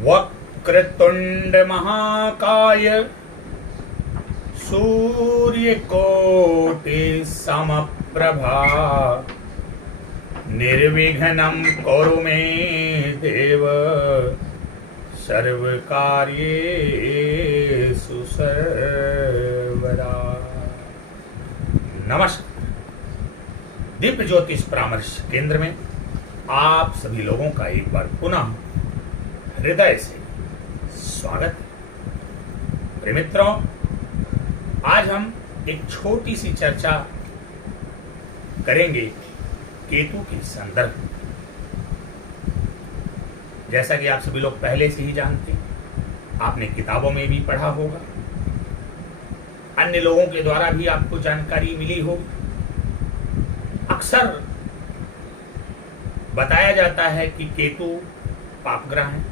वक्रतुंड महाकाय सूर्यकोटि समप्रभा निर्विघ्नं कुरु मे देव सर्वकार्येषु सर्वदा। नमस्कार। दिव्य ज्योतिष परामर्श केंद्र में आप सभी लोगों का एक बार पुनः हृदय से स्वागत है। प्रिय मित्रों, आज हम एक छोटी सी चर्चा करेंगे केतु के संदर्भ में। जैसा कि आप सभी लोग पहले से ही जानते हैं, आपने किताबों में भी पढ़ा होगा, अन्य लोगों के द्वारा भी आपको जानकारी मिली होगी। अक्सर बताया जाता है कि केतु पाप ग्रह है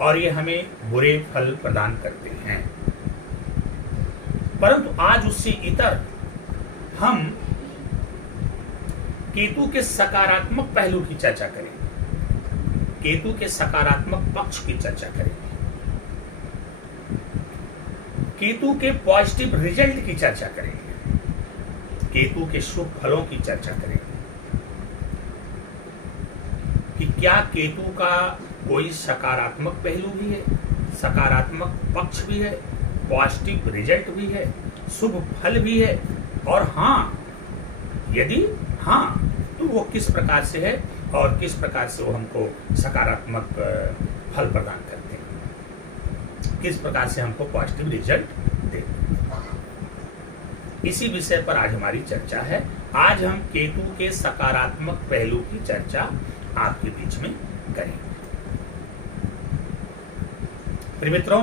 और ये हमें बुरे फल प्रदान करते हैं, परंतु आज उससे इतर हम केतु के सकारात्मक पहलू की चर्चा करेंगे, केतु के सकारात्मक पक्ष की चर्चा करेंगे, केतु के पॉजिटिव रिजल्ट की चर्चा करेंगे, केतु के शुभ फलों की चर्चा करेंगे कि क्या केतु का कोई सकारात्मक पहलू भी है, सकारात्मक पक्ष भी है, पॉजिटिव रिजल्ट भी है, शुभ फल भी है, और यदि तो वो किस प्रकार से है और किस प्रकार से वो हमको सकारात्मक फल प्रदान करते हैं, किस प्रकार से हमको पॉजिटिव रिजल्ट देते हैं। इसी विषय पर आज हमारी चर्चा है। आज हम केतु के सकारात्मक पहलू की चर्चा आपके बीच में करेंगे। प्रिय मित्रों,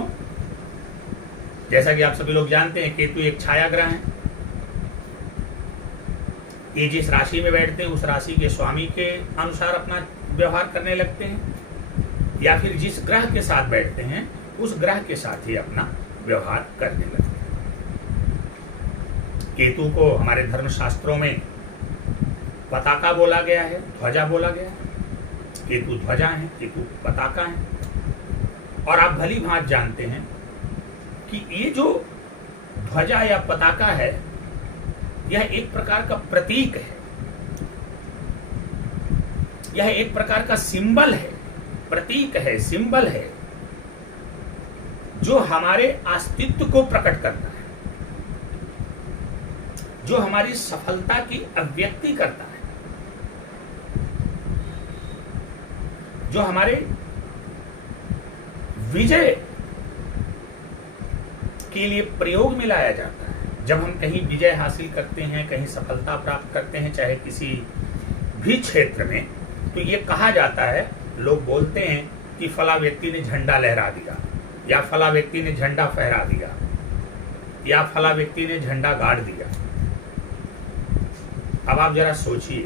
जैसा कि आप सभी लोग जानते हैं, केतु एक छाया ग्रह है। ये जिस राशि में बैठते हैं उस राशि के स्वामी के अनुसार अपना व्यवहार करने लगते हैं, या फिर जिस ग्रह के साथ बैठते हैं उस ग्रह के साथ ही अपना व्यवहार करने लगते हैं। केतु को हमारे धर्मशास्त्रों में पताका बोला गया है, ध्वजा बोला गया है। केतु ध्वजा है, केतु पताका है। और आप भली भांति जानते हैं कि ये जो ध्वजा या पताका है, यह एक प्रकार का प्रतीक है, यह एक प्रकार का सिंबल है, प्रतीक है, सिंबल है, जो हमारे अस्तित्व को प्रकट करता है, जो हमारी सफलता की अभिव्यक्ति करता है, जो हमारे विजय के लिए प्रयोग में लाया जाता है। जब हम कहीं विजय हासिल करते हैं, कहीं सफलता प्राप्त करते हैं, चाहे किसी भी क्षेत्र में, तो ये कहा जाता है, लोग बोलते हैं कि फला व्यक्ति ने झंडा लहरा दिया, या फला व्यक्ति ने झंडा फहरा दिया, या फला व्यक्ति ने झंडा गाड़ दिया। अब आप जरा सोचिए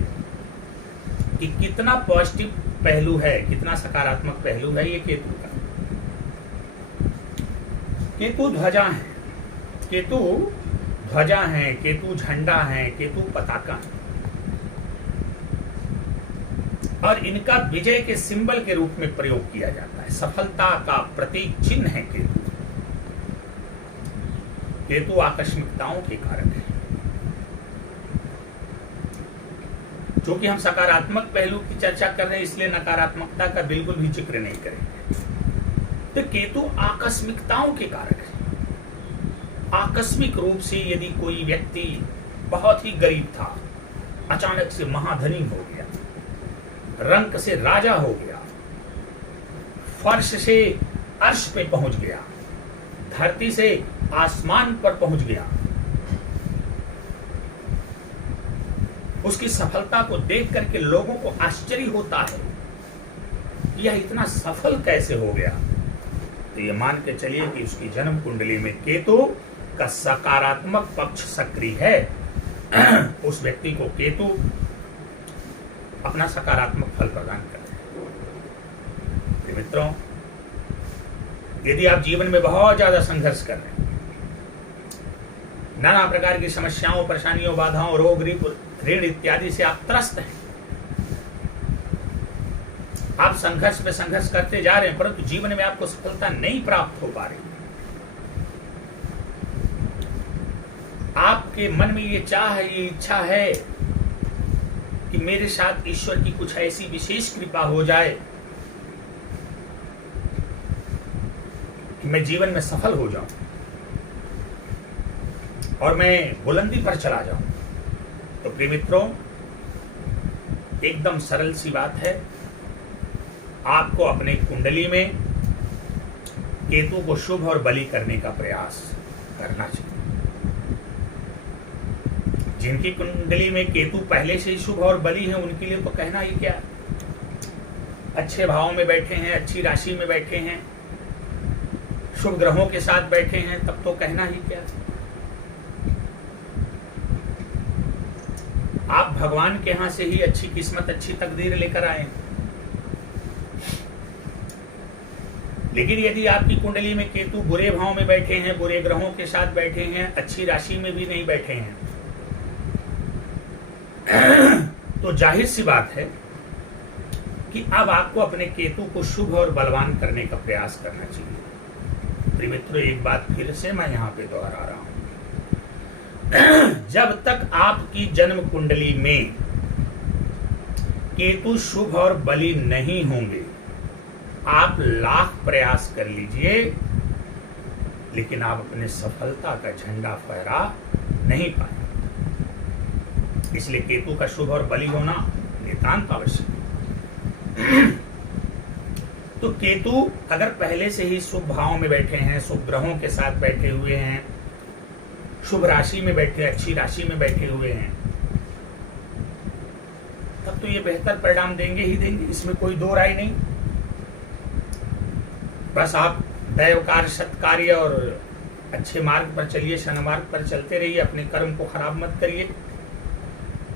कि कितना पॉजिटिव पहलू है, कितना सकारात्मक पहलू है ये केतु का। केतु ध्वजा है, केतु ध्वजा है, केतु झंडा है, केतु पताका है, और इनका विजय के सिंबल के रूप में प्रयोग किया जाता है। सफलता का प्रतीक चिन्ह है केतु। केतु आकस्मिकताओं के कारक है। क्योंकि हम सकारात्मक पहलू की चर्चा कर रहे हैं, इसलिए नकारात्मकता का बिल्कुल भी जिक्र नहीं करेंगे। तो केतु आकस्मिकताओं के कारक है। आकस्मिक रूप से यदि कोई व्यक्ति बहुत ही गरीब था, अचानक से महाधनी हो गया, रंक से राजा हो गया, फर्श से अर्श पे पहुंच गया, धरती से आसमान पर पहुंच गया, उसकी सफलता को देख करके लोगों को आश्चर्य होता है, यह इतना सफल कैसे हो गया। तो ये मान के चलिए कि उसकी जन्म कुंडली में केतु का सकारात्मक पक्ष सक्रिय है। उस व्यक्ति को केतु अपना सकारात्मक फल प्रदान कर रहे हैं। मित्रों, यदि आप जीवन में बहुत ज्यादा संघर्ष कर रहे हैं, नाना प्रकार की समस्याओं, परेशानियों, बाधाओं, रोग, ऋण इत्यादि से आप त्रस्त हैं, आप संघर्ष पे संघर्ष करते जा रहे हैं, परंतु जीवन में आपको सफलता नहीं प्राप्त हो पा रही। आपके मन में ये चाह है, ये इच्छा है कि मेरे साथ ईश्वर की कुछ ऐसी विशेष कृपा हो जाए कि मैं जीवन में सफल हो जाऊं और मैं बुलंदी पर चला जाऊं। तो प्रिय मित्रों, एकदम सरल सी बात है, आपको अपने कुंडली में केतु को शुभ और बली करने का प्रयास करना चाहिए। जिनकी कुंडली में केतु पहले से ही शुभ और बली है, उनके लिए तो कहना ही क्या, अच्छे भाव में बैठे हैं, अच्छी राशि में बैठे हैं, शुभ ग्रहों के साथ बैठे हैं, तब तो कहना ही क्या। आप भगवान के यहां से ही अच्छी किस्मत, अच्छी तकदीर लेकर आए। लेकिन यदि आपकी कुंडली में केतु बुरे भाव में बैठे हैं, बुरे ग्रहों के साथ बैठे हैं, अच्छी राशि में भी नहीं बैठे हैं, तो जाहिर सी बात है कि अब आपको अपने केतु को शुभ और बलवान करने का प्रयास करना चाहिए। प्रिय मित्रों, एक बात फिर से मैं यहां पे दोहरा रहा हूं, जब तक आपकी जन्म कुंडली में केतु शुभ और बली नहीं होंगे, आप लाख प्रयास कर लीजिए, लेकिन आप अपने सफलता का झंडा फहरा नहीं पाए। इसलिए केतु का शुभ और बली होना नितांत आवश्यक है। तो केतु अगर पहले से ही शुभ भाव में बैठे हैं, शुभ ग्रहों के साथ बैठे हुए हैं, शुभ राशि में बैठे, अच्छी राशि में बैठे हुए हैं, तब तो ये बेहतर परिणाम देंगे ही देंगे, इसमें कोई दो राय नहीं। बस आप दैव कार्य, सत्कार्य और अच्छे मार्ग पर चलिए, सन्मार्ग पर चलते रहिए, अपने कर्म को खराब मत करिए।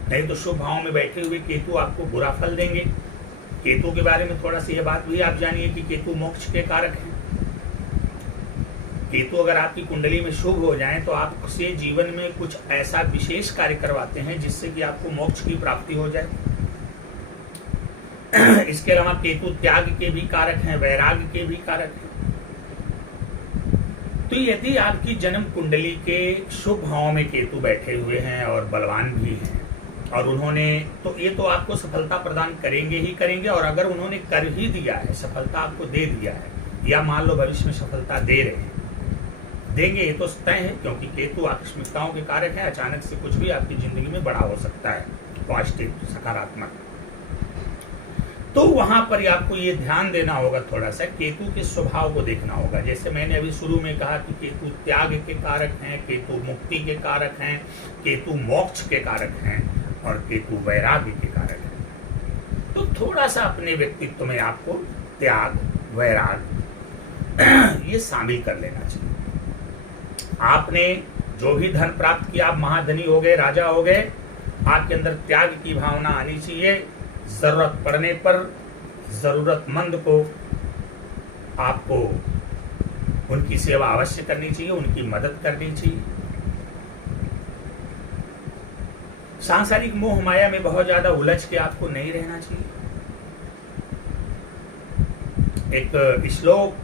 नहीं तो शुभ भाव में बैठे हुए केतु आपको बुरा फल देंगे। केतु के बारे में थोड़ा सा यह बात भी आप जानिए कि केतु मोक्ष के कारक हैं। केतु अगर आपकी कुंडली में शुभ हो जाए तो आपसे जीवन में कुछ ऐसा विशेष कार्य करवाते हैं जिससे कि आपको मोक्ष की प्राप्ति हो जाए। इसके अलावा केतु त्याग के भी कारक हैं, वैराग्य के भी कारक हैं। तो यदि आपकी जन्म कुंडली के शुभ भाव में केतु बैठे हुए हैं और बलवान भी हैं, और उन्होंने तो ये तो आपको सफलता प्रदान करेंगे ही करेंगे, और अगर उन्होंने कर ही दिया है, सफलता आपको दे दिया है, या मान लो भविष्य में सफलता दे रहे हैं, देंगे, ये तो तय है, क्योंकि केतु आकस्मिकताओं के कारक है। अचानक से कुछ भी आपकी जिंदगी में बड़ा हो सकता है, पॉजिटिव, सकारात्मक। तो वहां पर आपको ये ध्यान देना होगा, थोड़ा सा केतु के स्वभाव को देखना होगा। जैसे मैंने अभी शुरू में कहा कि केतु त्याग के कारक हैं, केतु मुक्ति के कारक हैं, केतु मोक्ष के कारक हैं, और केतु वैराग्य के कारक है। तो थोड़ा सा अपने व्यक्तित्व में आपको त्याग, वैराग्य ये शामिल कर लेना चाहिए। आपने जो भी धन प्राप्त किया, आप महाधनी हो गए, राजा हो गए, आपके अंदर त्याग की भावना आनी चाहिए। जरूरत पड़ने पर जरूरतमंद को आपको उनकी सेवा अवश्य करनी चाहिए, उनकी मदद करनी चाहिए। सांसारिक मोह माया में बहुत ज्यादा उलझ के आपको नहीं रहना चाहिए। एक श्लोक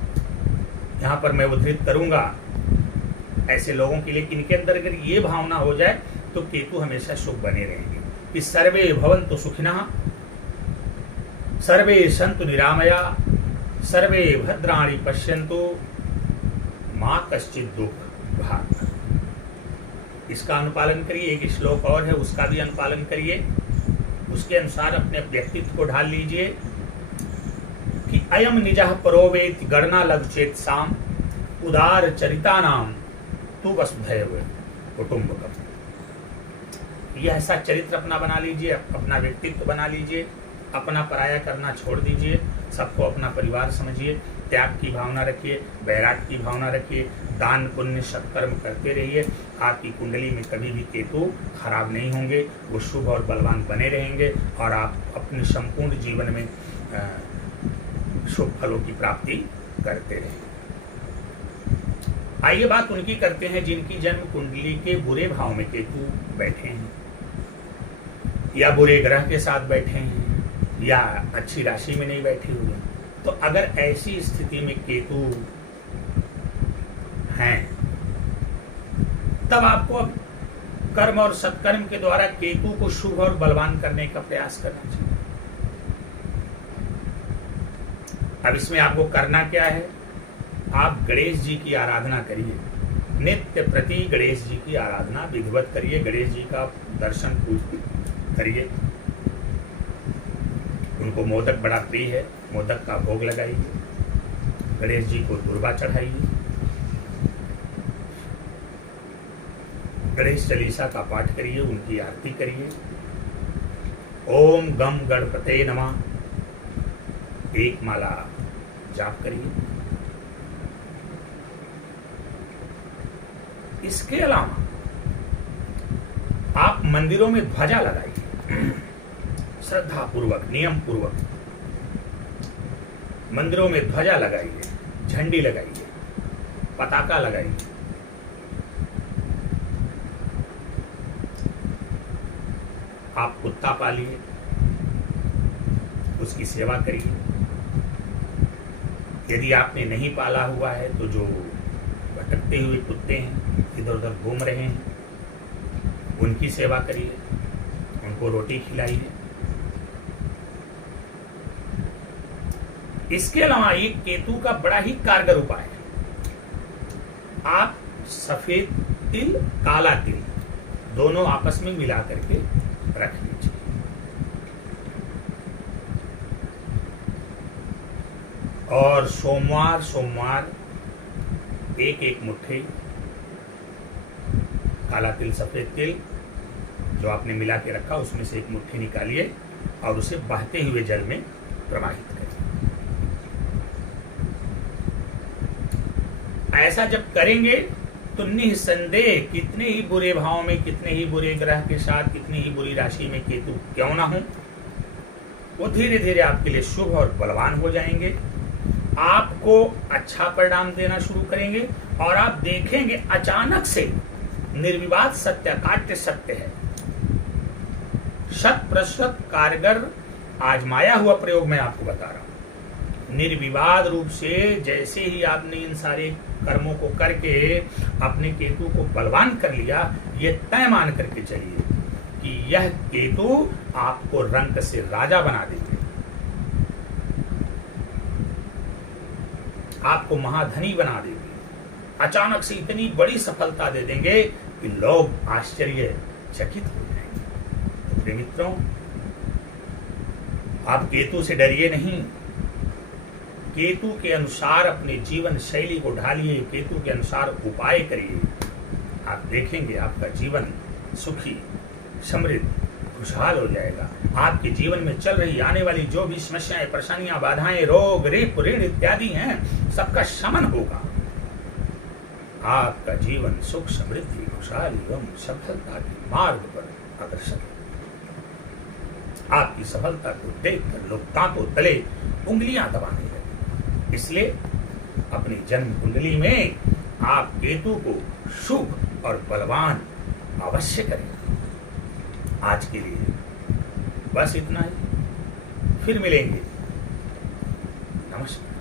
यहां पर मैं उद्धृत करूंगा ऐसे लोगों के लिए, इनके अंदर अगर ये भावना हो जाए तो केतु हमेशा शुभ बने रहेंगे कि सर्वे भवन्तु सुखिनः, सर्वे सन्तु निरामया, सर्वे भद्राणि पश्यन्तु, मां कश्चित् दुख भाग्। इसका अनुपालन करिए। एक श्लोक और है, उसका भी अनुपालन करिए। उसके अनुसार अपने व्यक्तित्व को ढाल लीजिए कि अयम निजः परोवेति गणना लघु चेत साम, उदार चरिता नाम तू वसुधैव कुटुम्बकम्। यह ऐसा चरित्र अपना बना लीजिए, अपना व्यक्तित्व बना लीजिए, अपना पराया करना छोड़ दीजिए, सबको अपना परिवार समझिए, त्याग की भावना रखिए, वैराग्य की भावना रखिए, दान पुण्य सत्कर्म करते रहिए। आपकी कुंडली में कभी भी केतु खराब नहीं होंगे, वो शुभ और बलवान बने रहेंगे, और आप अपने संपूर्ण जीवन में शुभ फलों की प्राप्ति करते रहेंगे। आइए बात उनकी करते हैं जिनकी जन्म कुंडली के बुरे भाव में केतु बैठे हैं, या बुरे ग्रह के साथ बैठे हैं, या अच्छी राशि में नहीं बैठे हुए हैं। तो अगर ऐसी स्थिति में केतु हैं, तब आपको अब कर्म और सत्कर्म के द्वारा केतु को शुभ और बलवान करने का प्रयास करना चाहिए। अब इसमें आपको करना क्या है, आप गणेश जी की आराधना करिए, नित्य प्रति गणेश जी की आराधना विधिवत करिए, गणेश जी का दर्शन पूजन करिए। उनको मोदक बड़ा प्रिय है, मोदक का भोग लगाइए, गणेश जी को दुर्वा चढ़ाइए, गणेश चालीसा का पाठ करिए, उनकी आरती करिए। ओम गम गणपते नमः एक माला जाप करिए। इसके अलावा आप मंदिरों में ध्वजा लगाइए, श्रद्धा पूर्वक, नियम पूर्वक मंदिरों में ध्वजा लगाइए, झंडी लगाइए, पताका लगाइए। आप कुत्ता पालिए, उसकी सेवा करिए। यदि आपने नहीं पाला हुआ है तो जो भटकते हुए कुत्ते हैं, इधर उधर घूम रहे हैं, उनकी सेवा करिए, उनको रोटी खिलाइए। इसके अलावा एक केतु का बड़ा ही कारगर उपाय है, आप सफेद तिल, काला तिल दोनों आपस में मिला करके रख लीजिए। और सोमवार सोमवार एक एक मुट्ठी काला तिल, सफेद तिल जो आपने मिला के रखा, उसमें से एक मुट्ठी निकालिए और उसे बहते हुए जल में प्रवाहित करिए। ऐसा जब करेंगे तो निसंदेह कितने ही बुरे भाव में, कितने ही बुरे ग्रह के साथ, कितनी ही बुरी राशि में केतु क्यों ना हो, वो धीरे धीरे आपके लिए शुभ और बलवान हो जाएंगे। आपको अच्छा परिणाम देना शुरू करेंगे और आप देखेंगे अचानक से निर्विवाद सत्याकाट्य सत्य है, 100% कारगर आजमाया हुआ प्रयोग मैं आपको बता रहा हूं। निर्विवाद रूप से जैसे ही आपने इन सारे कर्मों को करके अपने केतु को बलवान कर लिया, ये तय मान करके चलिए कि यह केतु आपको रंक से राजा बना देंगे, आपको महाधनी बना देंगे, अचानक से इतनी बड़ी सफलता दे देंगे कि लोग आश्चर्यचकित हो जाएंगे। तो प्रिय मित्रों, आप केतु से डरिए नहीं, केतु के अनुसार अपने जीवन शैली को ढालिए, केतु के अनुसार उपाय करिए। आप देखेंगे आपका जीवन सुखी, समृद्ध, खुशहाल हो जाएगा। आपके जीवन में चल रही आने वाली जो भी समस्याएं, परेशानियां, बाधाएं, रोग, रेप, ऋण इत्यादि हैं, सबका शमन होगा। आपका जीवन सुख, समृद्धि, खुशहाली एवं सफलता के मार्ग पर अग्रसर है। आपकी सफलता को देखकर लोग दांतों तले उंगलियां दबाने लगे। इसलिए अपनी जन्म कुंडली में आप केतु को शुभ और बलवान अवश्य करें। आज के लिए बस इतना ही, फिर मिलेंगे। नमस्कार।